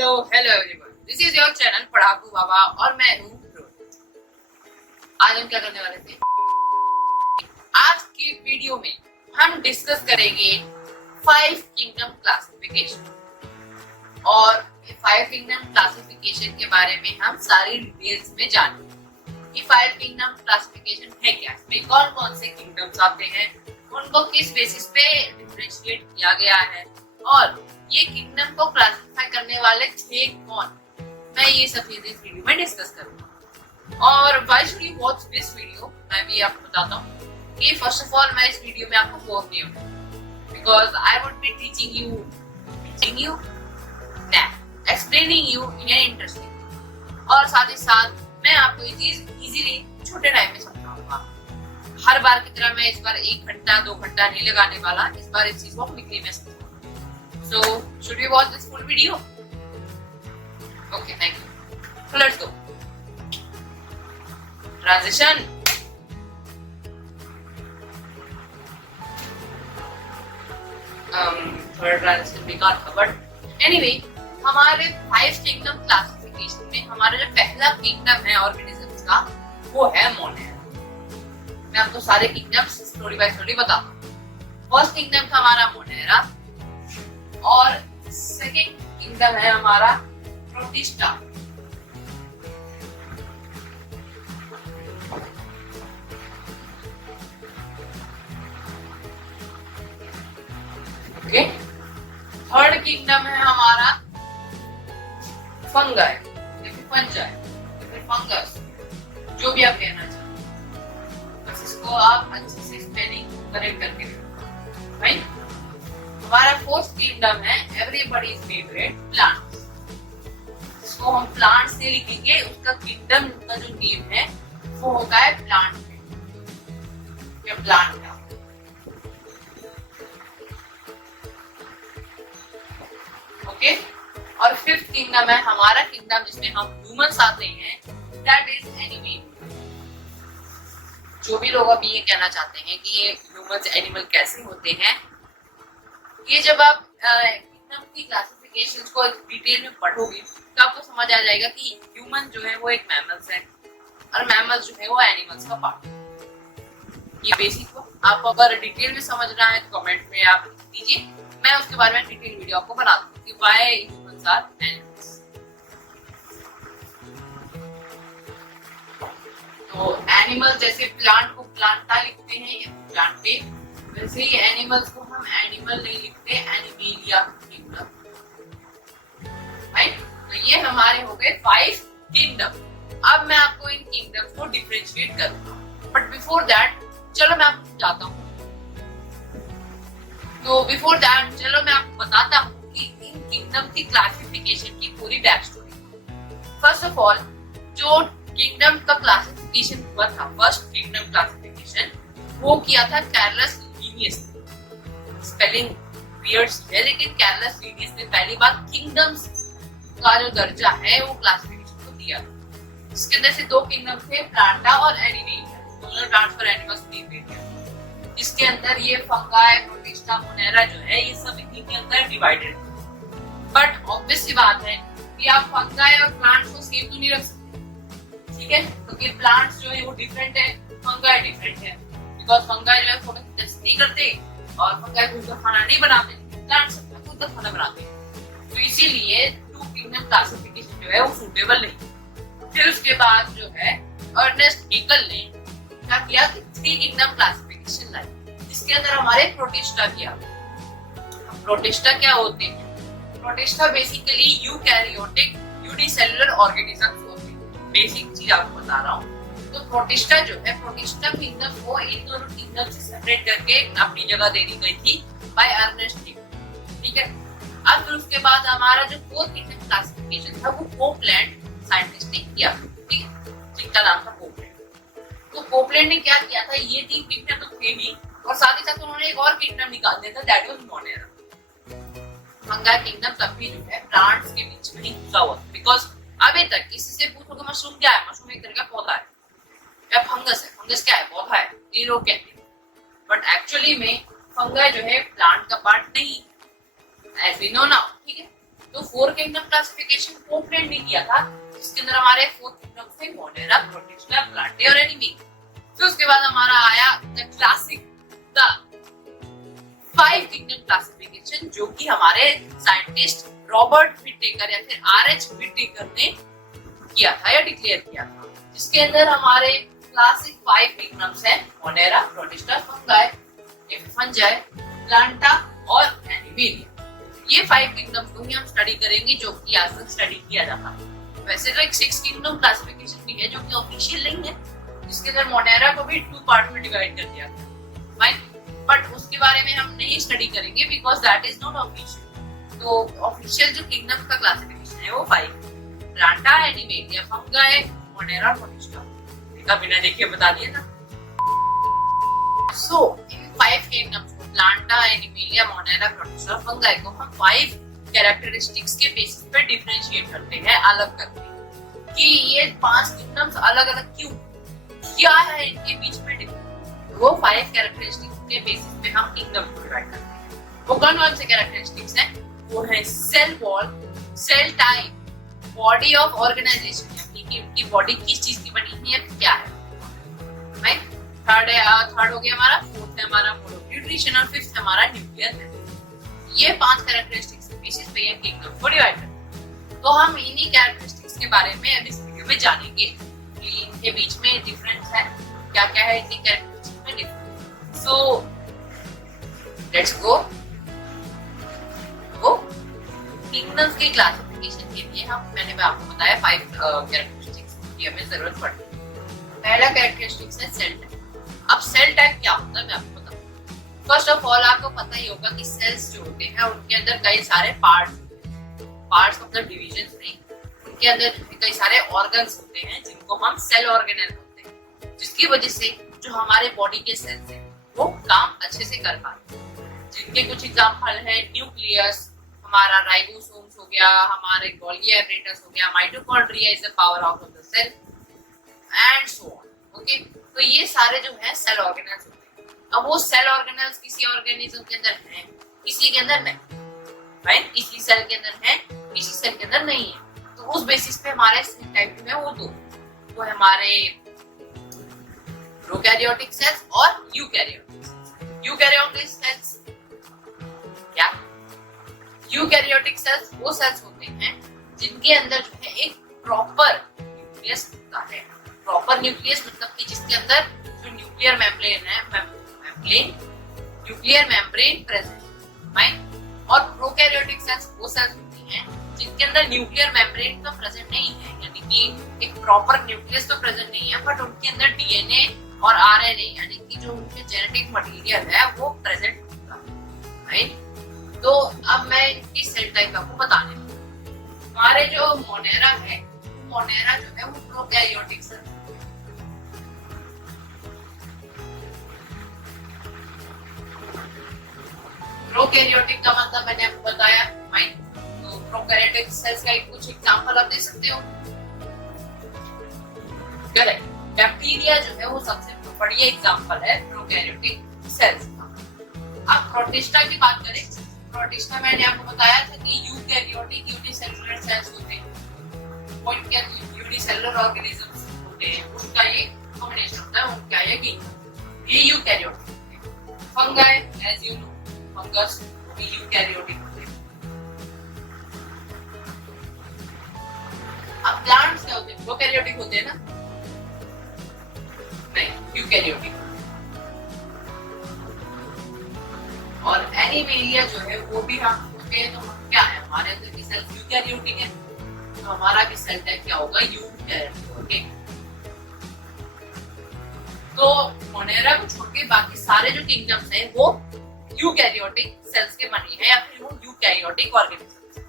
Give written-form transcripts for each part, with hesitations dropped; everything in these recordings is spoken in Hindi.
Hello everyone, this is your channel Padhaku Baba और मैं हूँ रोहित। आज हम क्या करने वाले थे? आज की वीडियो में हम डिस्कस करेंगे 5 किंगडम क्लासिफिकेशन और 5 किंगडम क्लासिफिकेशन के बारे में हम सारी डिटेल्स में जानेंगे कि 5 किंगडम क्लासिफिकेशन है क्या, इसमें कौन कौन से किंगडम्स आते हैं, उनको किस बेसिस पे डिफरेंशिएट किया गया है और ये किंगडम को क्लासिफाई करने वाले थे कौन। मैं ये सब चीजें इस वीडियो में डिस्कस करूंगा। और why should you watch this video, मैं भी आपको बताता हूँ कि फर्स्ट ऑफ ऑल मैं इस वीडियो में आपको बोर नहीं होगा, because I would be teaching you explaining you in an interesting, और साथ ही साथ मैं आपको ये चीज इजीली छोटे टाइम में समझाऊंगा। हर बार की तरह मैं इस बार 1 घंटा 2 घंटा नहीं लगाने वाला, इस बार इस चीज को क्विकली में समझाऊंगा। So, should we watch this full video? Okay, thank you. So let's go. Transition. Third transition we got covered. Anyway, हमारे 5 किंगडम क्लासिफिकेशन में हमारा जो पहला किंगडम है ऑर्गेनिजम्स का, वो है मोनेरा। मैं आपको सारे किंगडम्स स्टोरी बाय स्टोरी बताता हूँ। फर्स्ट किंगडम था हमारा मोनेरा और सेकेंड किंगडम है हमारा प्रोटिस्टा। ओके, थर्ड किंगडम है हमारा फंगाई, फंगस, जो भी आप कहना चाहते हैं, बस इसको आप अच्छे से स्पेलिंग करेक्ट करके देखो भाई। हमारा फोर्थ किंगडम है एवरीबॉडीज फेवरेट प्लांट्स। इसको हम प्लांट्स से लिखेंगे, उसका किंगडम का जो नेम है वो होगा है प्लांट। क्या प्लांट का? ओके, और फिफ्थ किंगडम है हमारा किंगडम जिसमें हम ह्यूमंस आते हैं, दैट इज एनिमल। जो भी लोग अभी ये कहना चाहते हैं कि ये ह्यूमंस एनिमल कैसे होते हैं, ये जब आप किंगडम की क्लासिफिकेशंस को डिटेल में पढ़ोगे तो आपको समझ आ जाएगा कि ह्यूमन जो है वो एक मैमल्स है और मैमल्स जो है वो एनिमल्स का पार्ट है। ये बेसिक को आपको अगर डिटेल में समझना है तो कमेंट में आप दीजिए, मैं उसके बारे में डिटेल वीडियो आपको बना दूंगी कि व्हाई ह्यूमंस आर एनिमल्स। तो एनिमल जैसे प्लांट को प्लांटा लिखते हैं प्लांट पे, वैसे ही एनिमल्स को हम एनिमल नहीं लिखते, एनिमेलिया किंगडम। राइट, तो ये हमारे हो गए 5 किंगडम। अब मैं आपको इन किंगडम्स को डिफरेंशिएट करूंगा, बट बिफोर दैट चलो मैं आपको बताता हूँ। तो बिफोर दैट चलो मैं आपको बताता हूँ कि इन किंगडम की क्लासिफिकेशन की पूरी back story. First of all, जो किंगडम का क्लासिफिकेशन हुआ था, फर्स्ट किंगडम क्लासिफिकेशन, वो किया था कार्लस लीनियस। स्पेलिंग वियर्ड है, लेकिन कार्लस लीनियस ने पहली बार किंगडम्स का जो दर्जा है वो क्लासिफिकेशन को दिया था। इसके अंदर से 2 किंगडम थे, प्लांटा और एनिमेलिया, दोनों प्लांट्स और एनिमल्स नहीं थे। इसके अंदर ये फंगाई, प्रोटिस्टा, मोनेरा जो है ये सब इन्हीं के अंदर डिवाइडेड। बट ऑब्वियस सी बात है कि आप फंगाई और प्लांट्स को सेम तो नहीं रख सकते, ठीक है, क्योंकि प्लांट्स जो है वो डिफरेंट है, फंगाई डिफरेंट है। बिकॉज़ फंगाई जो है फोटोसिंथेसिस नहीं करते और फंगाई खुद का खाना नहीं बनाते, प्लांट्स अपना खुद का खाना बनाते हैं। तो इसीलिए 2 किंगडम क्लासिफिकेशन जो है वो सूटेबल नहीं। फिर उसके बाद जो है अर्नेस्ट हेकल ने क्या किया कि 3 किंगडम क्लासिफिकेशन लाई, जिसके अंदर हमारे प्रोटिस्टा किया। प्रोटिस्टा क्या होते हैं? Protista basically eukaryotic unicellular organisms होते हैं। बेसिक चीज आपको बता रहा हूँ। तो प्रोटिस्टा जो है, प्रोटिस्टा किंगडम को इन दोनों किंगडम से सेपरेट करके अपनी जगह दे दी गई थी बाय अर्नेस्ट हेकल, ठीक है। अब फिर उसके बाद हमारा जो 4th किंगडम क्लासिफिकेशन था वो कोपलैंड साइंटिस्ट ने किया, ठीक है, जिनका नाम था कोपलैंड। तो कोपलैंड ने क्या किया था, ये 3 किंगडम तो थे ही, और साथ ही साथ उन्होंने एक और किंगडम निकाल दिया था, that was Monera. Fungi kingdom तब भी जो है प्लांट्स के बीच में ही घुसा हुआ, बिकॉज अभी तक किसी से पूछो कि मशरूम क्या है, मशरूम एक तरह का पौधा है, या फंगस है, फंगस क्या है, पौधा है, ये लोग कहते हैं। बट एक्चुअली में फंगाई जो है प्लांट का पार्ट नहीं, एज वी नो नाउ, ठीक है। तो फोर किंगडम क्लासिफिकेशन पोप ने किया था, जिसके अंदर हमारे फोर किंगडम थे मोनेरा, प्रोटिस्टा, प्लांटे और एनिमेलिया। फिर उसके बाद हमारा आया the classic the five kingdom classification, जो कि हमारे साइंटिस्ट रॉबर्ट विटेकर या फिर आर.एच. विटेकर ने किया था या डिक्लेयर किया था, जिसके अंदर हमारे क्लासिक फाइव किंगडम्स हैं मोनेरा, प्रोटिस्टा, फंगाई, प्लांटा और एनिमेलिया। ये फाइव किंगडम को ही हम स्टडी करेंगे, जो कि आज तक स्टडी किया जाता है। वैसे तो एक सिक्स किंगडम क्लासिफिकेशन भी है, जो कि ऑफिशियल नहीं है, जिसके अंदर मोनेरा को भी 2 पार्ट में डिवाइड कर दिया गया, बट उसके बारे में हम नहीं स्टडी करेंगे because that is not official. तो ऑफिशियल जो किंगडम का क्लासिफिकेशन है वो 5, Plantae, animalia, fungi, Monera, protista. देखा, बिना देखे बता दिया ना। सो इन 5 किंगडम्स को, Plantae, animalia, Monera, protista, fungi को हम 5 कैरेक्टरिस्टिक्स के बेसिस पे डिफरेंशिएट करते हैं, अलग करते हैं कि ये 5 किंगडम्स अलग अलग क्यों, क्या है इनके बीच में डिफरेंस। वो 5 कैरेक्टरिस्टिक्स के बेसिस पे हम किंगडम को डिवाइड करते हैं। वो कौन से कैरेक्टरिस्टिक्स हैं? वो है cell wall, cell type, body of organisation, यानी कि उनकी बॉडी किस चीज की बनी है, क्या है, राइट। थर्ड हो गया हमारा, फोर्थ है हमारा मोड ऑफ न्यूट्रिशन और फिफ्थ है हमारा न्यूक्लियर हेल्थ। ये 5 कैरेक्टरिस्टिक्स के बेसिस पे ये किंगडम को डिवाइड करते हैं। तो हम इन्हीं कैरेक्टरिस्टिक्स के बारे में अब इस वीडियो में जानेंगे कि इनके बीच में डिफरेंस है, क्या क्या है इनकी कैरेक्टरिस्टिक्स में difference. So let's go. Kingdoms की क्लासिफिकेशन के लिए मैंने आपको बताया 5 कैरेक्टरिस्टिक्स की हमें जरूरत पड़ती है। पहला कैरेक्टरिस्टिक्स है सेल टाइप। अब सेल टाइप क्या होता है मैं आपको बताऊं। फर्स्ट ऑफ ऑल आपको पता ही होगा कि सेल्स जो होते हैं उनके अंदर कई सारे पार्ट्स मतलब डिविजन्स नहीं, उनके अंदर कई सारे ऑर्गन्स होते हैं जिनको हम सेल ऑर्गेनेल बोलते हैं, जिसकी वजह से जो हमारे बॉडी के सेल्स हैं वो काम अच्छे से कर पाते हैं। जिनके कुछ एग्जांपल है न्यूक्लियस, हमारा राइबोसोम्स हो गया, हमारे गोल्गी एपरेटस हो गया, mitochondria is the power house of the cell and so on. Okay, तो ये सारे जो है सेल ऑर्गेनेल्स होते हैं। अब वो सेल ऑर्गेनेल्स किसी ऑर्गेनिज्म के अंदर हैं, किसी के अंदर नहीं, राइट। किसी सेल के अंदर है, किसी सेल के अंदर नहीं है। तो उस बेसिस पे हमारे सेल टाइप जो है वो दो, वो है हमारे प्रोकैरियोटिक सेल्स और यूकैरियोटिक सेल्स। यूकैरियोटिक सेल्स क्या? यूकैरियोटिक सेल्स वो सेल्स होते हैं जिनके अंदर जो है एक प्रॉपर न्यूक्लियस होता है। प्रॉपर न्यूक्लियस मतलब कि जिसके अंदर जो न्यूक्लियर मेम्ब्रेन है, न्यूक्लियर मेम्ब्रेन प्रेजेंट, राइट। और प्रोकैरियोटिक सेल्स वो सेल्स होती हैं जिनके अंदर न्यूक्लियर मेम्ब्रेन तो प्रेजेंट नहीं है, यानी कि एक प्रॉपर न्यूक्लियस तो प्रेजेंट नहीं है, बट उनके अंदर डीएनए और आरएनए यानी कि जो उनके जेनेटिक मटेरियल है वो प्रेजेंट होता है, राइट। तो अब मैं इनकी सेल टाइप आपको बताने दूंगा। हमारे जो मोनेरा है, मोनेरा जो है वो प्रोकैरियोटिक सेल। प्रोकैरियोटिक का मतलब मैंने आपको बताया, राइट। तो प्रोकैरियोटिक सेल्स का कुछ एग्जांपल आप दे सकते हो। करेक्ट, बैक्टीरिया जो है वो सबसे बढ़िया एग्जांपल है प्रोकैरियोटिक सेल्स का। अब प्रोटिस्टा की बात करें, प्रोटिस्टा मैंने आपको बताया था कि यूकैरियोटिक यूनिसेलुलर सेल्स होते हैं, और क्या यूनिसेलुलर ऑर्गेनिजम्स होते हैं, उनका ये कॉम्बिनेशन होता है। उनका ये यूकैरियोटिक होते हैं। Fungi as you know, fungus भी यूकैरियोटिक होते हैं। अब प्लांट्स क्या होते हैं? प्रोकैरियोटिक होते हैं ना? नहीं, यूकैरियोटिक। और एनिमेलिया जो है वो भी हम सोचते हैं, तो हम क्या है, हमारे अंदर की सेल यूकैरियोटिक है, तो हमारा भी सेल टाइप क्या होगा? यूकैरियोटिक। तो मोनेरा को छोड़ के बाकी सारे जो किंगडम्स हैं वो यूकैरियोटिक सेल्स के बने हैं, या फिर वो यूकैरियोटिक ऑर्गेनिजम्स हैं।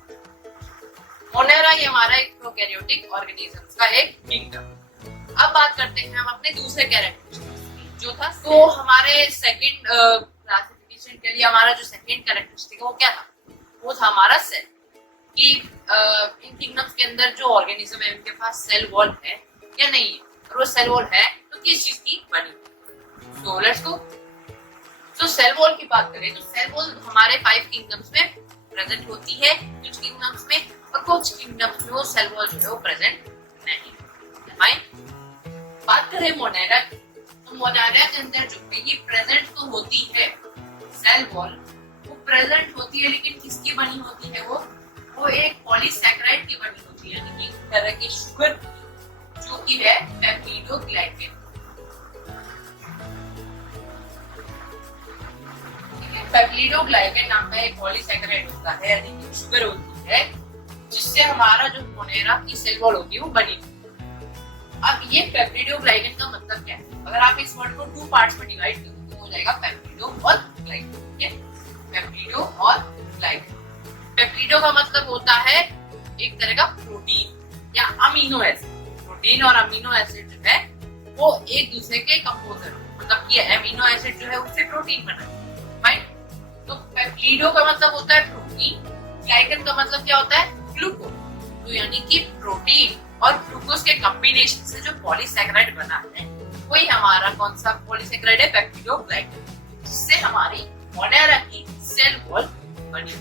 मोनेरा ये हमारा एक प्रोकैरियोटिक ऑर्गेनिजम्स का एक किंगडम। अब बात करते हैं हम अपने दूसरे कैरेक्टरिस्टिक्स जो था। तो हमारे सेकंड क्लासिफिकेशन के लिए हमारा जो सेकंड कैरेक्टरिस्टिक है वो क्या था? वो था हमारा सेल। कि इन किंगडम्स के अंदर जो ऑर्गेनिज्म है उनके पास सेल वॉल है या नहीं है, और वो सेल वॉल है तो किस चीज की बनी। So let's go. तो सेल वॉल की बात करें तो सेल वॉल हमारे 5 किंगडम्स में प्रेजेंट होती है, कुछ किंगडम्स में कुछ किंगडम्स में वो सेल वॉल जो है वो प्रेजेंट नहीं है। फाइन। बात करें मोनेरा की, तो मोनेरा के अंदर जो है ये प्रेजेंट तो होती है सेल वॉल, वो प्रेजेंट होती है, लेकिन किसकी बनी होती है वो एक पॉलीसैकेराइड की बनी होती है, यानी कि एक तरह की शुगर जो कि है पेप्टिडोग्लाइकेन। पेप्टिडोग्लाइकेन नाम का एक पॉलीसैकेराइड होता है, यानी कि शुगर होती है, जिससे हमारा जो मोनेरा की सेल वॉल होती है वो बनी होती है। अब ये पेप्टिडोग्लाइकेन का मतलब क्या है? अगर आप इस वर्ड को 2 पार्ट्स में डिवाइड करें तो हो जाएगा पेप्टिडो और ग्लाइकेन। ठीक है, पेप्टिडो और ग्लाइकेन। पेप्टिडो का मतलब होता है एक तरह का प्रोटीन या अमीनो एसिड। प्रोटीन और अमीनो एसिड जो है वो एक दूसरे के कंपोजर, मतलब कि अमीनो एसिड जो है उससे प्रोटीन बना है। फाइन। तो पेप्टिडो का मतलब होता है प्रोटीन, ग्लाइकेन का मतलब क्या होता है? ग्लूकोज। तो यानी कि प्रोटीन और ग्लूकोज के कॉम्बिनेशन से जो पॉलीसैकेराइड बना है वही हमारा कौन सा पॉलीसैकेराइड है? पेप्टिडोग्लाइकेन, जिससे हमारी मोनेरा की सेल वॉल बनी।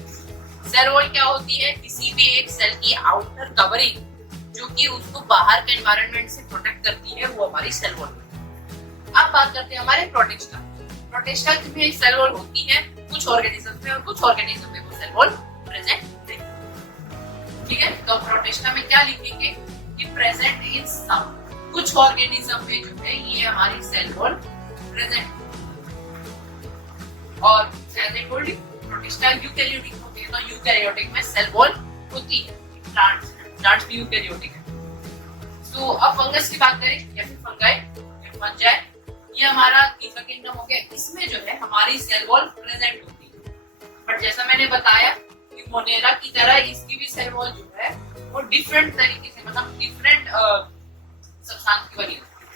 सेल वॉल क्या होती है? किसी भी एक सेल की आउटर कवरिंग जो कि उसको बाहर के एनवायरनमेंट से प्रोटेक्ट करती है, वो हमारी सेल वॉल। अब बात करते हैं हमारे प्रोटिस्टा। प्रोटिस्टा में एक सेल वॉल होती है कुछ ऑर्गेनिज्म में, और कुछ ऑर्गेनिज्म में वो सेल वॉल प्रेजेंट नहीं। ठीक है, तो प्रोटिस्टा में क्या लिखेंगे कि प्रेजेंट इन सम, कुछ ऑर्गेनिज्म में जो है ये हमारी सेल वॉल प्रेजेंट। और प्रोटिस्टा यूकैरियोटिक होती है, तो यूकैरियोटिक में सेल वॉल होती है। प्लांट्स भी यूकैरियोटिक है। तो अब फंगस की बात करें या फिर फंगाई या फंजाई, ये हमारा तीसरा किंगडम हो गया। इसमें जो है हमारी सेल वॉल प्रेजेंट होती है, बट जैसा मैंने बताया कि मोनेरा की तरह इसकी भी सेल वॉल जो है वो डिफरेंट तरीके से, मतलब डिफरेंट सब्सटेंस की बनी होती है,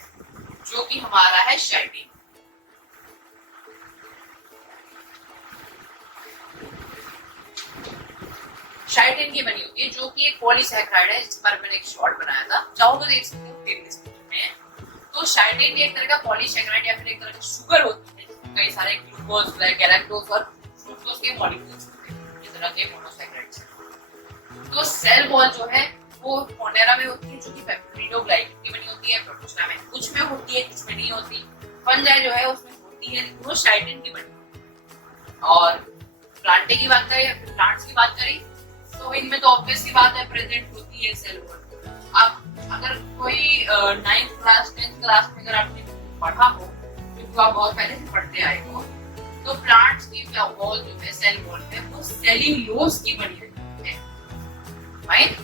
जो कि हमारा है शाइटिन। शाइटिन की बनी होती है, जो कि एक पॉलीसैकेराइड है, जिस पर मैंने एक शॉर्ट बनाया था, चाहो तो देख सकते हो डिस्क्रिप्शन में। तो शाइटिन एक तरह का पॉलीसैकेराइड या फिर एक तरह की शुगर होती है, जिसमें कई सारे ग्लूकोज, गैलेक्टोज और फ्रुक्टोज के मॉलिक्यूल्स होते हैं, इस तरह के मोनोसैकेराइड्स। तो सेल वॉल जो है वो मोनेरा में होती है, जो कि पेप्टिडोग्लाइकेन की बनी होती है। प्रोटिस्टा में कुछ में होती है, कुछ में नहीं होती। फंजाई जो है उसमें होती है, वो शाइटिन की बनी होती है। और प्लांटे की बात करें, प्लांट्स की बात करें, तो इनमें तो ऑब्वियस सी बात है प्रेजेंट होती है सेल वॉल। अब अगर कोई 9th क्लास 10th क्लास में अगर आपने पढ़ा हो, तो आप बहुत पहले से पढ़ते आए हो, तो प्लांट्स की वॉल जो है सेल वॉल है वो सेल्यूलोज की बनी रहती है। राइट?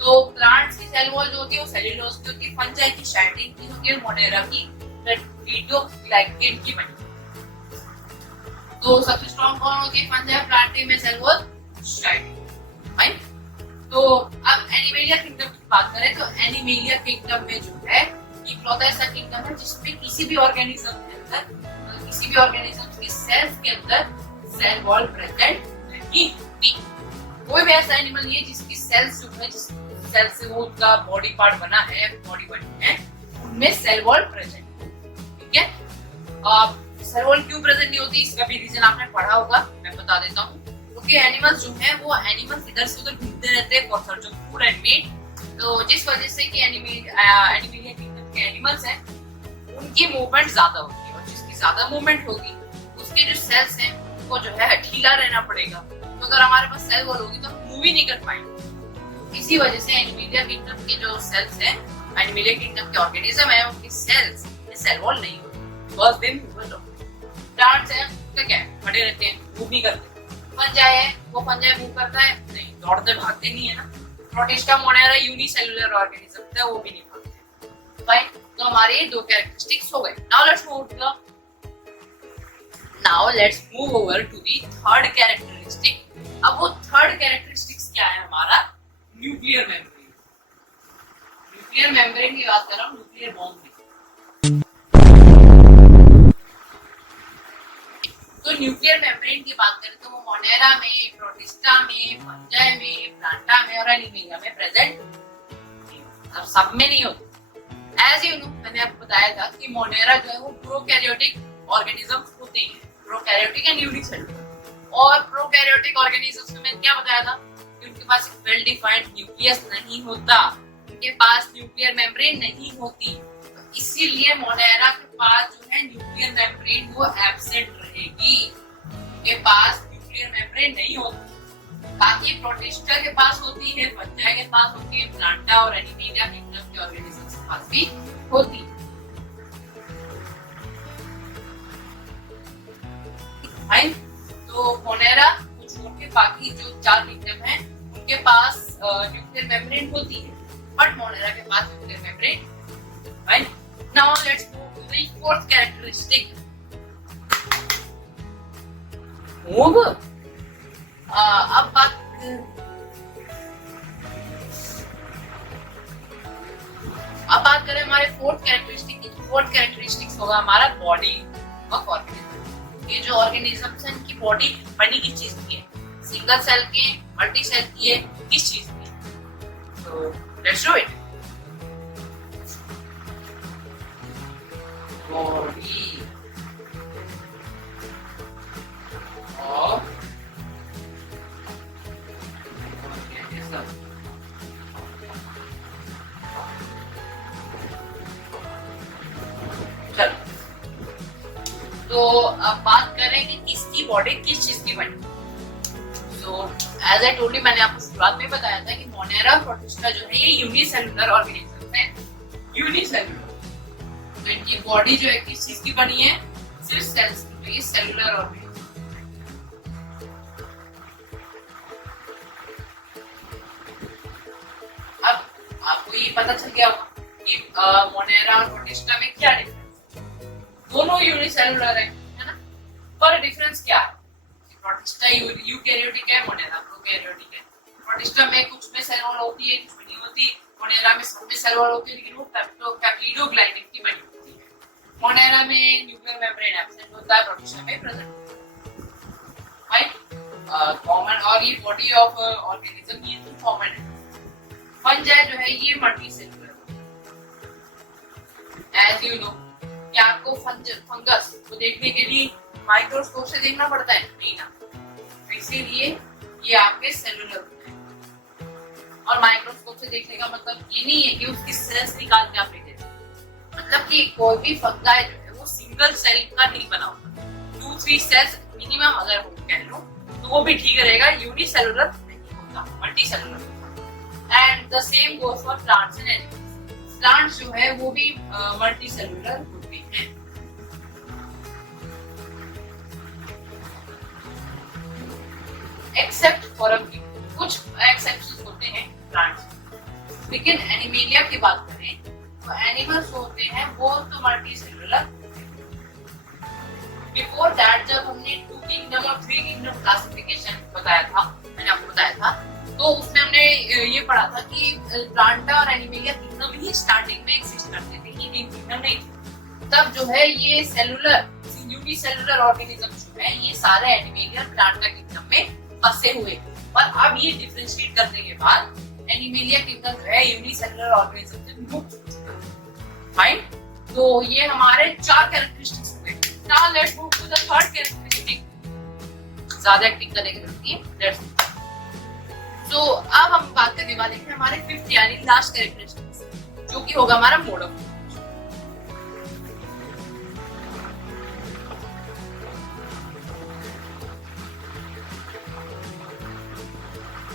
तो प्लांट्स की सेल वॉल जो होती है वो सेल्यूलोज की होती है, फंजाई की शाइटिन की होती है, मोनेरा की पेप्टिडोग्लाइकेन की बनी होती है। तो सबसे स्ट्रॉन्ग कौन होती है? फंजाई। प्लांटे में सेल वॉल शाइटिन। राइट? तो अब एनिमेलिया किंगडम की बात करें, तो एनिमेलिया किंगडम में जो है ये इकलौता ऐसा किंगडम है जिसमें किसी भी ऑर्गेनिज्म के अंदर, किसी भी ऑर्गेनिज्म के सेल्स के अंदर सेल वॉल प्रेजेंट नहीं होती। कोई भी ऐसा एनिमल नहीं है जिसकी सेल्स जो है, जिस सेल से वो उसका बॉडी पार्ट बना है, बॉडी बनी है, उनमें सेल वॉल प्रेजेंट। ठीक है, अब सेल वॉल क्यों प्रेजेंट नहीं होती, इसका भी रीजन आपने पढ़ा होगा, मैं बता देता हूँ। क्योंकि एनिमल्स जो है वो एनिमल्स इधर से उधर घूमते रहते हैं for search of food and meat. तो जिस वजह से कि एनिमेलिया किंगडम के एनिमल्स हैं उनकी मूवमेंट ज्यादा होगी, और जिसकी ज्यादा मूवमेंट होगी उसके जो सेल्स हैं उनको जो है ढीला रहना पड़ेगा। तो अगर हमारे पास सेल वॉल होगी तो हम मूव ही नहीं कर पाएंगे। इसी वजह से एनिमेलिया किंगडम के जो सेल्स हैं, एनिमेलिया किंगडम के ऑर्गेनिज्म है, उनकी सेल्स में सेल वॉल नहीं होती। बस दिन प्लांट्स हैं, तो क्या है, खड़े रहते हैं, मूव नहीं करते। फंजाई है, वो फंजाई मूव करता है नहीं, दौड़ते भागते नहीं है ना। प्रोटिस्टा मोनेरा यूनिसेलुलर ऑर्गेनिज्म है, वो भी नहीं भागते। फाइन, तो हमारे दो कैरेक्टरिस्टिक्स हो गए। Now let's move over to the third characteristic. अब वो थर्ड कैरेक्टरिस्टिक्स क्या है हमारा? Nuclear membrane. न्यूक्लियर मेम्ब्रेन की बात कर रहा हूँ, न्यूक्लियर बॉम्ब। तो न्यूक्लियर मेम्ब्रेन की बात करें तो वो मोनेरा में, प्रोटिस्टा में, फंजाई में, प्लांटा में और एनिमेलिया में प्रेजेंट, अब सब में नहीं होती। एज यू नो, मैंने आपको बताया था कि मोनेरा जो है वो प्रोकैरियोटिक ऑर्गेनिजम्स होते हैं, प्रोकैरियोटिक एंड यूनिसेलुलर। और प्रोकैरियोटिक ऑर्गेनिजम्स में मैंने क्या बताया था कि उनके पास एक वेल डिफाइंड न्यूक्लियस नहीं होता, उनके पास न्यूक्लियर मेम्ब्रेन नहीं होती, तो इसीलिए मोनेरा के पास जो है न्यूक्लियर मेम्ब्रेन वो एब्सेंट रहेगी, उनके पास न्यूक्लियर मेम्ब्रेन नहीं होती। बाकी प्रोटिस्टा के पास होती है, फंजाई के पास होती है, प्लांटा और एनिमेलिया किंगडम के ऑर्गेनिजम्स के पास भी होती है। तो मोनेरा को छोड़ के बाकी जो 4 किंगडम है उनके पास न्यूक्लियर मेम्ब्रेन होती है, बट मोनेरा के पास nuclear membrane. Right, now let's move to the fourth characteristic. Move अब बात करें हमारे फोर्थ कैरेक्टरिस्टिक की। फोर्थ कैरेक्टरिस्टिक्स होगा हमारा बॉडी ऑफ ऑर्गेनिज्म। ये जो ऑर्गेनिजम्स हैं इनकी बॉडी बनी किस चीज की है? सिंगल सेल की, मल्टी सेल की है, किस चीज की है? तो let's do it. Body of तो अब बात करें कि किसकी बॉडी किस चीज की बनी। तो एज आई टोल्ड यू, मैंने आपको शुरुआत में बताया था कि मोनेरा प्रोटिस्टा जो है ये यूनिसेलुलर ऑर्गेनिज्म है, यूनिसेलुलर। तो इनकी बॉडी जो है किस चीज की बनी है? सिर्फ सेल्स की, तो ये सेलुलर ऑर्गेनिज्म। अब आपको ये पता चल गया कि मोनेरा और प्रोटिस्टा में क्या डिफरेंस? दोनों यूनिसेलुलर है ना, पर डिफरेंस क्या है? प्रोटिस्टा यूकैरियोटिक है, मोनेरा प्रोकैरियोटिक है। प्रोटिस्टा में कुछ में सेल वॉल होती है, कुछ में नहीं होती। मोनेरा में सब में सेल वॉल होती है, लेकिन वो पेप्टिडोग्लाइडिन की बनी होती है। मोनेरा में न्यूक्लियर मेम्ब्रेन एब्सेंट होता है, प्रोटिस्टा में प्रेजेंट होता है। Right, common. और ये बॉडी ऑफ ऑर्गेनिज्म ये तो कॉमन है। फंजाई जो है ये मल्टीसेलुलर। एज यू नो, क्या आपको फंगस को देखने के लिए माइक्रोस्कोप से देखना पड़ता है? नहीं ना, तो इसीलिए ये आपके सेलुलर होते हैं। और माइक्रोस्कोप से देखने का मतलब ये नहीं है कि उसकी सेल्स निकाल के आप देखें, मतलब कि कोई भी फंगाई जो है वो सिंगल सेल का नहीं बना होता, 2-3 सेल्स मिनिमम अगर हो कह लो तो वो भी ठीक रहेगा, यूनिसेलुलर नहीं होता, मल्टीसेलुलर होता। And the same goes for plants and animals. Plants जो है वो भी मल्टीसेलुलर होते हैं। एक्सेप्ट फॉर अ फ्यू, कुछ एक्सेप्शंस होते हैं प्लांट्स। लेकिन एनिमेलिया की बात करें तो एनिमल्स होते हैं वो तो मल्टीसेलुलर। बिफोर दैट जब हमने 2 किंगडम और 3 किंगडम क्लासिफिकेशन बताया था, मैंने आपको बताया था, तो उसमें हमने ये पढ़ा था कि प्लांटा और एनिमेलिया किंगडम ही स्टार्टिंग में एग्जिस्ट करते थे, ये किंगडम नहीं थे। तब जो है ये सेलुलर यूनिसेलुलर ऑर्गेनिज्म जो है ये सारे एनिमेलिया प्लांटा किंगडम में फंसे हुए। और अब ये डिफरेंशिएट करने के बाद एनिमेलिया किंगडम जो है यूनिसेलुलर ऑर्गेनिज्म से मुक्त हो चुका है। फाइन, तो ये हमारे 4 कैरेक्टरिस्टिक्स हो गए। Now let's move to the third characteristic. ज्यादा एक्टिंग करने की जरूरत नहीं है, लेट्स तो अब हम बात करने वाले हैं हमारे 5th यानी लास्ट कैरेक्टरिस्टिक्स, जो कि होगा हमारा मोड ऑफ।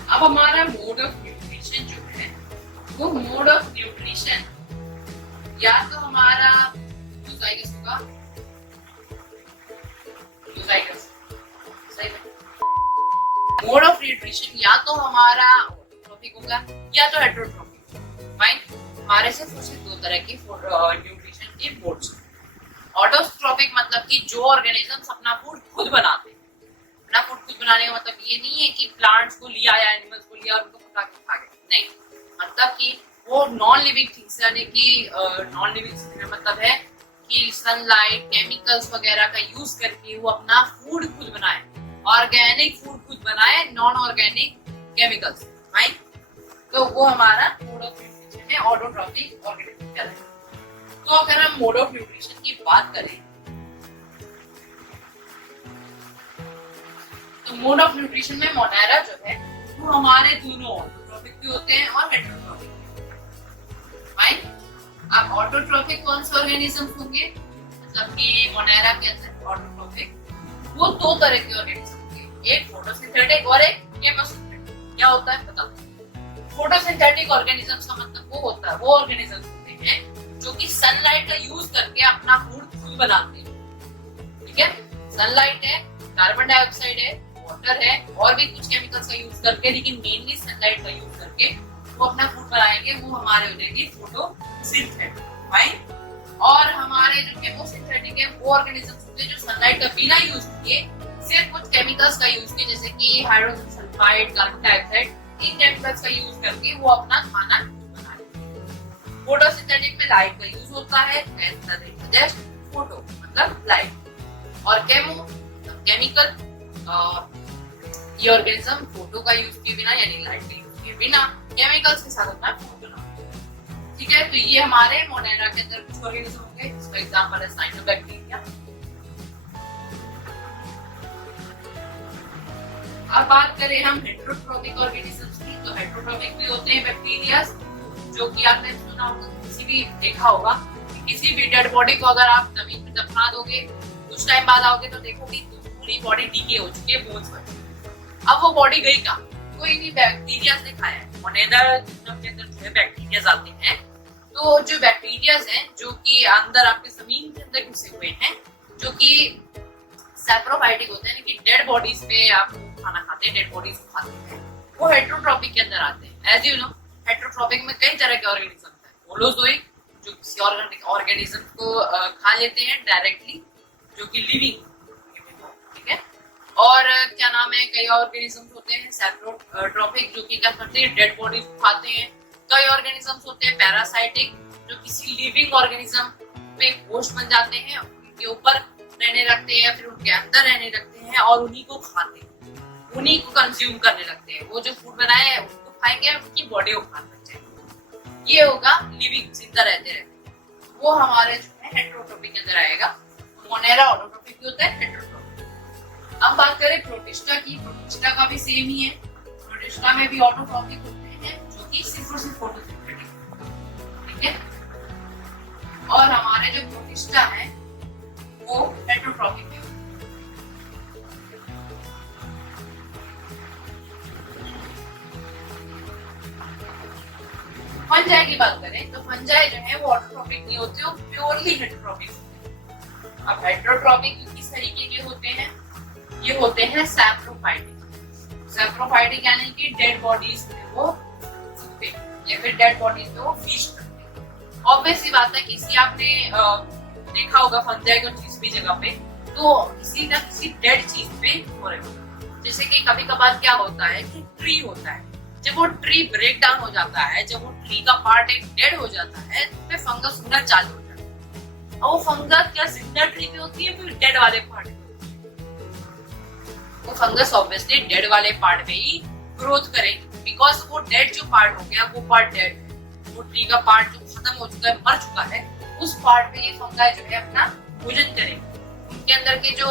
अब हमारा मोड ऑफ न्यूट्रिशन जो है वो मोड ऑफ न्यूट्रिशन या तो हमारा यूजाइगस होगा, यूजाइगस मोड ऑफ न्यूट्रिशन या तो हमारा ऑटोट्रॉपिक होगा या तो हेटेरोट्रॉपिक। फाइन, हमारे से सिर्फ 2 तरह की न्यूट्रिशन के मोड्स। ऑटोट्रॉपिक मतलब कि जो ऑर्गेनिजम्स अपना फूड खुद बनाते हैं। अपना फूड खुद बनाने का मतलब ये नहीं है कि प्लांट्स को लिया या एनिमल्स को लिया और उनको पका के खा गए, नहीं। मतलब कि वो नॉन लिविंग थिंग्स यानी कि नॉन लिविंग थिंग्स का मतलब है कि सनलाइट, केमिकल्स वगैरह का यूज करके वो अपना फूड खुद बनाए, ऑर्गेनिक फूड खुद बनाए, नॉन ऑर्गेनिक केमिकल्स। राइट, तो वो हमारा मोड ऑफ न्यूट्रिशन है, ऑटोट्रॉपिक ऑर्गेनिज्म कहलाता है। तो अगर हम मोड ऑफ न्यूट्रिशन की बात करें तो मोड ऑफ न्यूट्रिशन में मोनेरा जो है वो हमारे दोनों ऑटोट्रॉफिक भी होते हैं और हेटेरोट्रॉफिक भी। फाइन। अब ऑटोट्रॉफिक कौन से ऑर्गेनिज्म होंगे, मतलब कि मोनेरा के अंदर ऑटोट्रॉफिक वो दो तरह के ऑर्गेनिज्म होंगे, एक फोटोसिंथेटिक और एक केमोसिंथेटिक। क्या होता है बताओ? फोटोसिंथेटिक ऑर्गेनिजम्स का मतलब वो होता है, वो ऑर्गेनिजम्स होते हैं जो कि सनलाइट का यूज करके अपना फूड खुद बनाते हैं। ठीक है, सनलाइट है, कार्बन डाइऑक्साइड है, वाटर है और भी कुछ केमिकल्स का यूज करके, लेकिन मेनली सनलाइट का यूज करके वो अपना फूड बनाएंगे, वो हमारे हो जाएंगे फोटोसिंथेटिक। फाइन। और हमारे जो केमोसिंथेटिक है वो ऑर्गेनिजम्स होते हैं जो सनलाइट का बिना यूज किए सिर्फ कुछ केमिकल्स का यूज किए, जैसे कि हाइड्रोजन सल्फाइड, कार्बन डाइऑक्साइड, इन केमिकल्स का यूज करके वो अपना खाना बनाते। फोटोसिंथेटिक में लाइट का यूज होता है, फोटो मतलब लाइट, और केमिकल ये ऑर्गेनिज्म फोटो का यूज किए बिना यानी लाइट के यूज किए बिना केमिकल्स के साथ अपना फूड बनाते। ठीक है, तो ये हमारे मोनेरा के अंदर कुछ ऑर्गेनिज्म होंगे, इसका एग्जांपल है साइनोबैक्टीरिया। अब बात करें हम हेटेरोट्रॉफिक ऑर्गेनिजम्स की, तो हेटेरोट्रॉफिक भी होते हैं बैक्टीरिया, जो कि आपने सुना होगा, किसी भी देखा होगा कि किसी भी डेड बॉडी को अगर आप जमीन में दफना दोगे, कुछ टाइम बाद आओगे तो देखोगे पूरी बॉडी डीके हो चुकी है, बोन्स बच। अब वो बॉडी गई कहाँ? कोई भी बैक्टीरिया ने खाया है। मोनेरा के अंदर जो है बैक्टीरिया आते हैं, तो जो बैक्टीरिया हैं जो कि अंदर आपके जमीन के अंदर घुसे हुए हैं, जो कि सैप्रोफाइटिक होते हैं, कि डेड बॉडीज पे आप खाना खाते हैं, डेड बॉडीज को खाते हैं, वो हेटेरोट्रॉफिक के अंदर आते हैं। एज यू नो, हेटेरोट्रॉफिक में कई तरह के ऑर्गेनिज्म हैं। होलोजोइक जो किसी ऑर्गेनिज्म को खा लेते हैं डायरेक्टली, जो कि लिविंग, ठीक है, और क्या नाम है, कई ऑर्गेनिज्म होते हैं सैप्रोट्रॉफिक जो कि क्या करते हैं, डेड बॉडीज को खाते हैं। कई ऑर्गेनिज्म होते हैं पैरासाइटिक जो किसी लिविंग ऑर्गेनिज्म पे होस्ट बन जाते हैं, उनके ऊपर रहने लगते हैं, फिर उनके अंदर रहने लगते हैं और उन्हीं को खाते हैं, उन्हीं को कंज्यूम करने लगते हैं। वो जो फूड बनाए हैं उसको खाएंगे, उनकी बॉडी को खा सकते हैं। ये होगा लिविंग, जिंदा रहते रहते। वो हमारे जो है हेटेरोट्रॉफिक के अंदर आएगा। मोनेरा ऑटोट्रॉफिक भी होता है, हेटेरोट्रॉफिक। अब बात करें प्रोटिस्टा की, प्रोटिस्टा का भी सेम ही है। प्रोटिस्टा में भी ऑटोट्रॉफिक होते हैं जो कि सिर्फ और सिर्फ फोटोसिंथेटिक, ठीक है। और हमारे जो प्रोटिस्टा है वो हेटेरोट्रॉफिक है। फंजाई की बात करें तो फंजाई जो है वो ऑटोट्रॉफिक नहीं होते, वो प्योरली हेटेरोट्रॉफिक होते हैं। अब हेटेरोट्रॉफिक किस तरीके के होते हैं? ये होते हैं सैप्रोफाइटिक। सैप्रोफाइटिक यानी कि डेड बॉडीज पे वो सूखते हैं या फिर डेड बॉडीज पे वो फीस्ट करते हैं। ऑब्वियस सी बात है, किसी आपने देखा होगा फंजाई को किसी भी जगह पे, तो किसी ना किसी डेड चीज पे हो रहे होगा। जैसे कि कभी कभार क्या होता है कि ट्री होता है, जब वो ट्री ब्रेक डाउन हो जाता है, जब वो ट्री का पार्ट एक डेड हो जाता है, तो फिर फंगस होना चालू हो जाता है। और वो फंगस क्या जिंदा ट्री पे होती है फिर डेड वाले पार्ट पे? वो फंगस ऑब्वियसली डेड वाले पार्ट में ही ग्रोथ करेगी, बिकॉज वो डेड जो पार्ट हो गया वो पार्ट डेड है। वो ट्री का पार्ट जो खत्म हो चुका है, मर चुका है, उस पार्ट पे ये फंगाई जो है अपना भोजन करेंगे। उनके अंदर के जो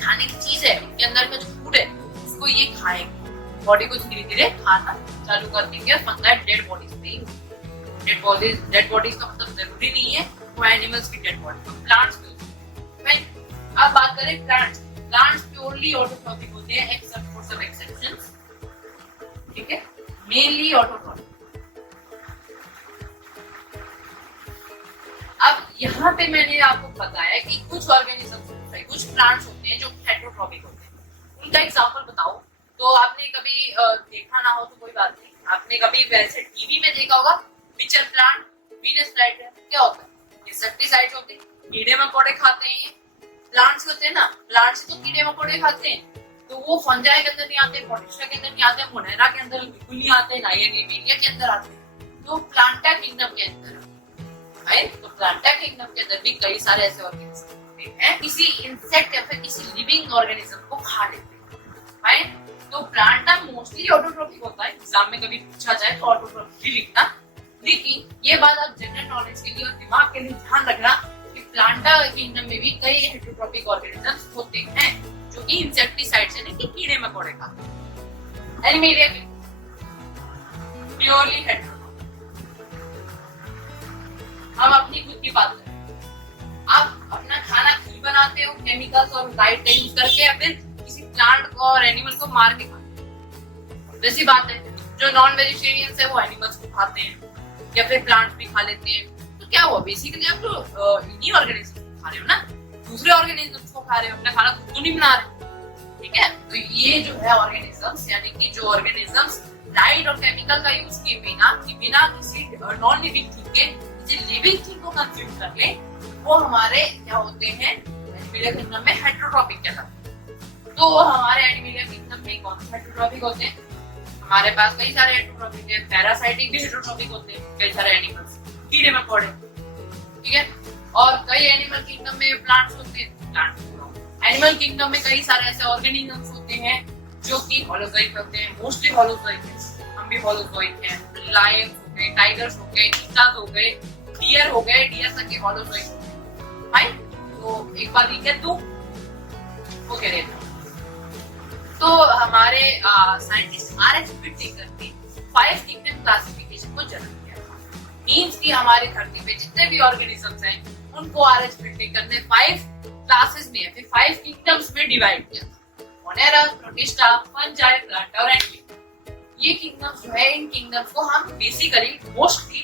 खाने की चीज है, उनके अंदर का जो फूड है, उसको ये खाएंगे, बॉडी को धीरे धीरे खाना चालू कर देंगे। फंगाई डेड बॉडीज पे ही, डेड बॉडीज का मतलब जरूरी नहीं है वो एनिमल्स की डेड बॉडी, तो प्लांट्स पे। अब बात करें प्लांट्स, प्लांट्स प्योरली ऑटोट्रॉफिक होते हैं एक्सेप्ट फॉर सम एक्सेप्शंस, ठीक है, मेनली ऑटोट्रॉफिक। अब यहाँ पे मैंने आपको बताया कि कुछ ऑर्गेनिजम्स होते हैं, कुछ प्लांट्स होते हैं जो हेटेरोट्रॉफिक होते हैं। उनका एग्जांपल बताओ तो आपने कभी देखा ना हो तो कोई बात नहीं, आपने कभी वैसे टीवी में देखा होगा पिक्चर प्लांट, वीनस फ्लाईट्रेट, क्या होता है? इंसेक्टिसाइड्स होते हैं, कीड़े मकोड़े खाते हैं। प्लांट्स होते हैं ना, प्लांट्स तो कीड़े मकोड़े खाते हैं, तो वो फंजाई के अंदर नहीं आते, प्रोटिस्टा के अंदर नहीं आते, मोनेरा के अंदर बिल्कुल नहीं आते, ना ये नेमेलिया के अंदर आते हैं, तो प्लांटा किंगडम के अंदर है। तो प्लांटा किंगडम के अंदर भी कई सारे ऐसे ऑर्गेनिज्म होते हैं, किसी इंसेक्ट या फिर किसी लिविंग ऑर्गेनिज्म को खा लेते हैं। तो प्लांटा मोस्टली ऑटोट्रॉफिक होता है, एग्जाम में कभी पूछा जाए तो ऑटोट्रॉफिक ही लिखना। लेकिन ये बात आप जनरल नॉलेज के लिए और दिमाग के लिए ध्यान रखना कि प्लांटा किंगडम में भी कई हेटेरोट्रॉफिक ऑर्गेनिजम्स होते हैं जो कि इंसेक्टिसाइड्स यानी कि कीड़े मकोड़े खाते हैं। Animalia purely heterotrophic. हम अपनी खुद की बात करें, आप अपना खाना खुद बनाते हो केमिकल्स और लाइट का यूज करके, या फिर किसी प्लांट को और एनिमल को मार के खाते हो? वैसी बात है, जो नॉन वेजिटेरियंस है वो एनिमल्स को खाते हैं या फिर प्लांट्स भी खा लेते हैं। तो क्या हुआ, बेसिकली आप तो इन्हीं ऑर्गेनिज्म को खा रहे हो ना, दूसरे ऑर्गेनिज्म को खा रहे हो, अपना खाना खुद तो नहीं बना रहे। ठीक है, तो ये जो है ऑर्गेनिजम्स, यानी कि जो ऑर्गेनिजम्स लाइट और केमिकल का यूज किए बिना किसी नॉन लिविंग थिंग के किसी लिविंग थिंग को कंज्यूम कर ले, वो हमारे क्या होते हैं, एनिमलिया किंगडम में हेटेरोट्रॉपिक कहलाते हैं। तो हमारे एनिमलिया किंगडम में कौन से हेटेरोट्रॉपिक होते हैं? हमारे पास कई सारे हेटेरोट्रॉपिक है, पैरासाइटिक भी हेटेरोट्रॉपिक होते हैं, कई सारे एनिमल्स, कीड़े मकोड़े। ठीक है, और कई एनिमल किंगडम में प्लांट्स होते हैं, एनिमल किंगडम में कई सारे ऐसे ऑर्गेनिजम्स होते हैं जो कि होलोजोइक होते हैं, मोस्टली होलोजोइक है, हम भी होलोजोइक हैं। लायंस हो गए, टाइगर्स हो गए, चीताज हो गए, डियर हो गए, डियर तक के होलोजोइक होते हैं। भाई तो एक बार रिकैप दूं, वो कह रहे थे, तो हमारे साइंटिस्ट आर.एच. व्हिटेकर ने 5 किंगडम क्लासिफिकेशन को जन्म दिया था। मींस कि हमारे धरती पे जितने भी ऑर्गेनिजम्स हैं उनको आर.एच. व्हिटेकर ने 5 क्लासेस में, फिर 5 किंगडम्स में डिवाइड किया था। मोनेरा, प्रोटिस्टा, फंजाई, प्लांटा और एंटी। ये किंगडम्स जो है, इन किंगडम्स को हम बेसिकली मोस्टली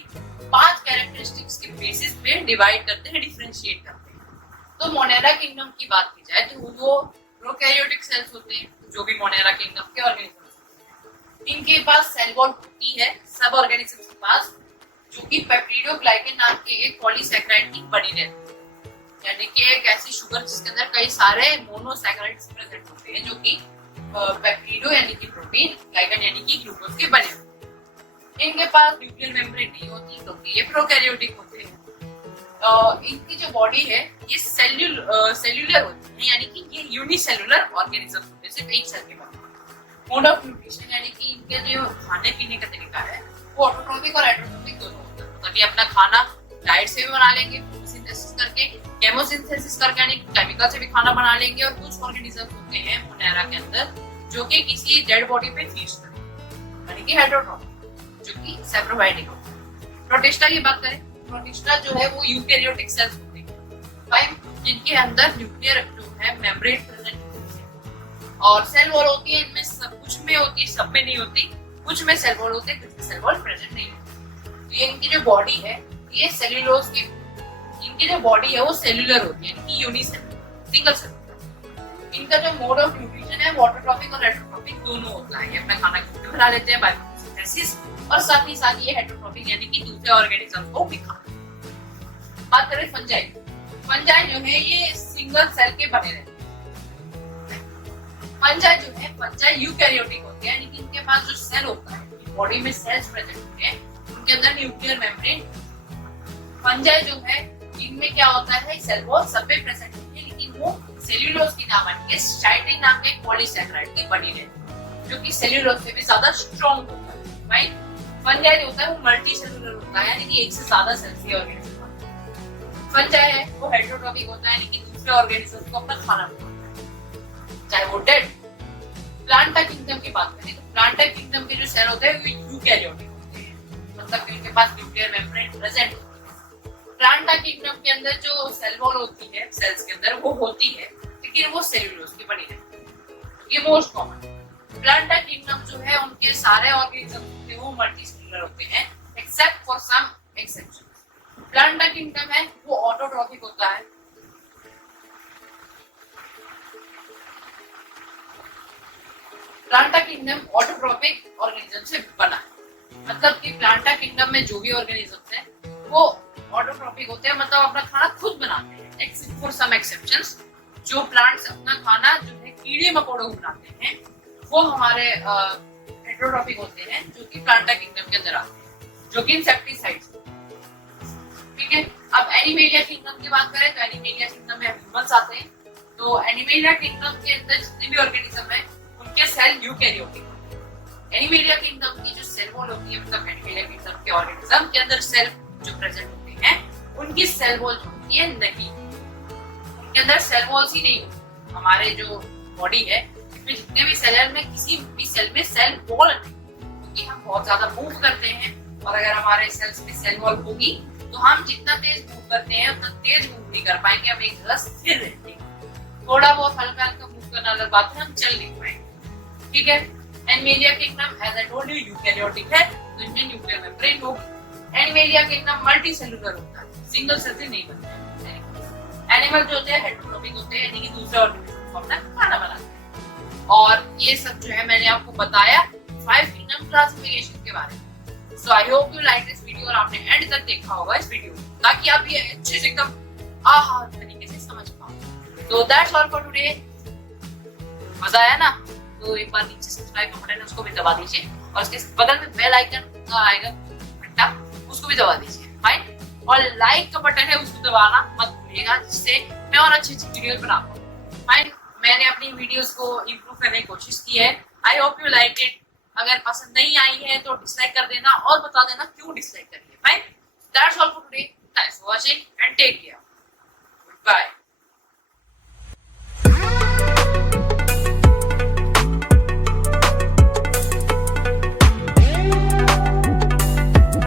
5 कैरेक्टरिस्टिक्स के बेसिस पे डिवाइड करते हैं, डिफरेंशिएट करते हैं। तो मोनेरा किंगडम की बात की जाए तो वो प्रोकैरियोटिक सेल्स होते हैं, जो भी मोनेरा किंगडम के ऑर्गेनिजम्स। इनके पास सेल वॉल होती है सब ऑर्गेनिजम्स के पास, जो कि पेप्टिडोग्लाइकेन नाम के एक पॉलीसैकेराइड की बनी रहती है, यानी कि एक ऐसी शुगर जिसके अंदर कई सारे मोनोसैकेराइड्स प्रेजेंट होते हैं, जो कि पेप्टिडो यानी कि प्रोटीन, ग्लाइकन यानी कि ग्लूकोज के बने होते हैं। इनके पास न्यूक्लियर मेम्ब्रेन नहीं होती, क्योंकि ये प्रोकैरियोटिक होते हैं। इनकी जो बॉडी है ये सेल्यूलर होती है, यानी कि ये यूनिसेलुलर ऑर्गेनिज्म होते हैं, सिर्फ एक सेल के बने। मोड ऑफ न्यूट्रिशन यानी कि इनके जो खाने पीने का तरीका है वो ऑटोट्रोपिक और हेटेरोट्रोपिक दोनों होता है। मतलब ये अपना खाना डाइट से भी बना लेंगे, फोटोसिंथेसिस करके, केमोसिंथेसिस करके, यानी केमिकल से भी खाना बना लेंगे। और कुछ ऑर्गेनिज्म होते हैं मोनेरा के अंदर जो कि किसी डेड बॉडी पे फीड करते हैं, यानी कि हेटेरोट्रोपिक, जो कि सैप्रोबायोटिक होते हैं। प्रोटिस्टा की बात करें, प्रोटिस्टा जो है वो यूकैरियोटिक सेल्स होते हैं, फाइन, जिनके अंदर न्यूक्लियर जो है मेम्ब्रेन प्रेजेंट होती है और सेल वॉल होती है। इनमें सब कुछ में होती है, सब में नहीं होती, कुछ में सेल वॉल होते हैं, कुछ में सेल वॉल प्रेजेंट नहीं होती। तो ये इनकी जो बॉडी है ये सेल्यूलोज की, इनकी जो बॉडी है वो सेल्यूलर होती है, यानी कि यूनिसेलुलर, सिंगल सेलुलर। इनका जो मोड ऑफ न्यूट्रिशन है वाटरट्रॉपिक और हेटेरोट्रॉपिक दोनों होता है। ये अपना खाना खुद भी बना लेते हैं बाय फोटोसिंथेसिस, और साथ ही साथ ये हेटेरोट्रॉपिक यानी कि दूसरे ऑर्गेनिज्म को भी खाते हैं। बात करें फंजाई, फंजाई जो है ये सिंगल सेल के बने रहते हैं। फंजाई जो है, फंजाई यूकैरियोटिक होते हैं, यानी कि इनके पास जो सेल होता है, बॉडी में सेल्स प्रेजेंट होते हैं, उनके अंदर न्यूक्लियर मेम्ब्रेन। फंजाई जो है इनमें क्या होता है, सेल वॉल सब पे प्रेजेंट होती है, लेकिन वो सेल्यूलोज की नाम है, चाइटिन नाम के एक पॉलीसैकेराइड की बनी रहती है, जो कि सेल्यूलोज से भी ज्यादा स्ट्रॉन्ग होता है। राइट, फंजाई जो होता है वो मल्टी सेलुलर होता है, यानी कि एक से ज्यादा सेल से ऑर्गेनिज्म होता है। फंजाई है वो हेटेरोट्रॉपिक होता है, यानी कि दूसरे ऑर्गेनिज्म को अपना खाना बनाता है, चाहे वो डेड। प्लांटा किंगडम की बात करें तो प्लांटा किंगडम के जो सेल होते हैं वो यूकैरियोटिक होते हैं, मतलब कि उनके पास न्यूक्लियर मेम्ब्रेन प्रेजेंट होती है। प्लांटा किंगडम के अंदर जो सेल वॉल होती है सेल्स के अंदर वो होती है, लेकिन वो सेल्यूलोज की बनी रहती है, ये मोस्ट कॉमन। प्लांटा किंगडम जो है उनके सारे ऑर्गेनिज्म होते हैं वो मल्टी सेलुलर होते हैं, except for some exceptions. Plantae kingdom है वो ऑटोट्रॉपिक होता है, प्लांटा किंगडम ऑटोट्रॉपिक ऑर्गेनिज्म से बना है, मतलब कि प्लांटा किंगडम में जो भी ऑर्गेनिज्म हैं वो ऑटोट्रॉपिक होते हैं, मतलब अपना खाना खुद बनाते हैं, एक्सेप्ट फॉर सम एक्सेप्शंस। जो प्लांट्स अपना खाना जो है कीड़े मकोड़ों को बनाते हैं वो हमारे हेटेरोट्रॉपिक होते हैं, जो कि प्लांटा किंगडम के अंदर आते हैं, जो कि इंसेक्टिसाइड्स। ठीक है, अब एनिमेलिया किंगडम की बात करें तो एनिमेलिया किंगडम में ह्यूमंस आते हैं। तो एनिमेलिया किंगडम के अंदर जितने भी ऑर्गेनिज्म है उनके सेल यूकैरियोटिक होते हैं। एनिमेलिया किंगडम की जो सेल वॉल होती है, मतलब एनिमेलिया किंगडम के ऑर्गेनिज्म के अंदर सेल जो प्रेजेंट होते हैं उनकी सेल वॉल जो होती है नहीं, उनके अंदर सेल वॉल्स ही नहीं होती। हमारे जो बॉडी है में जितने भी सेल में किसी भी सेल में सेल वॉल क्योंकि हम बहुत ज्यादा मूव करते हैं और अगर हमारे सेल्स में सेल वॉल होगी तो हम जितना तेज मूव करते हैं उतना तेज मूव नहीं कर पाएंगे, हम एक जगह स्थिर रहेंगे। थोड़ा बहुत हल्का हल्का मूव करना अलग बात है, हम चल नहीं पाएंगे। ठीक है। Animalia kingdom as I told you eukaryotic है तो इनमें न्यूक्लियर मेम्ब्रेन होगी। एनिमेलिया किंगडम मल्टी सेलुलर होता है, सिंगल सेल से नहीं बनता है। एनिमल जो होते हैं हेटेरोट्रॉपिक होते हैं, यानी कि दूसरे ऑर्गेनिज्म को अपना खाना बनाते हैं। और ये सब जो है मैंने आपको बताया 5 किंगडम क्लासिफिकेशन के बारे में। So I hope you like this video और आपने एंड तक देखा होगा इस वीडियो को ताकि आप ये अच्छे से एकदम आहा तरीके से समझ पाओ। तो दैट्स ऑल फॉर टुडे। मजा आया ना? तो एक बार नीचे सब्सक्राइब का बटन है उसको भी दबा दीजिए और उसके बगल में बेल आइकन आएगा घंटा, उसको भी दबा दीजिए। फाइन। और लाइक का बटन है उसको दबाना मत भूलिएगा जिससे मैं और अच्छी अच्छी वीडियोस बना पाऊँ। फाइन। मैंने अपनी वीडियोस को इम्प्रूव करने की कोशिश की है। आई होप यू लाइक इट। अगर पसंद नहीं आई है तो डिसलाइक कर देना और बता देना क्यों डिसलाइक करिए। Fine. That's all for today. Thanks for watching and take care.